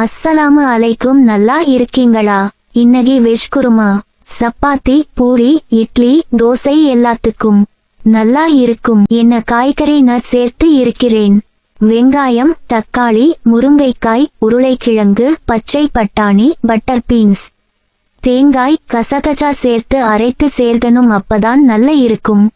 அஸ்ஸலாமு அலைக்கும். நல்லா இருக்கீங்களா? இன்னைக்கு வெஜ் குருமா. சப்பாத்தி, பூரி, இட்லி, தோசை எல்லாத்துக்கும் நல்லா இருக்கும். என்ன காய்கறி நான் சேர்த்து இருக்கிறேன். வெங்காயம், தக்காளி, முருங்கைக்காய், உருளைக்கிழங்கு, பச்சை பட்டாணி, பட்டர் பீன்ஸ், தேங்காய், கசகசா சேர்த்து அரைத்து சேர்க்கணும். அப்பதான் நல்ல இருக்கும்.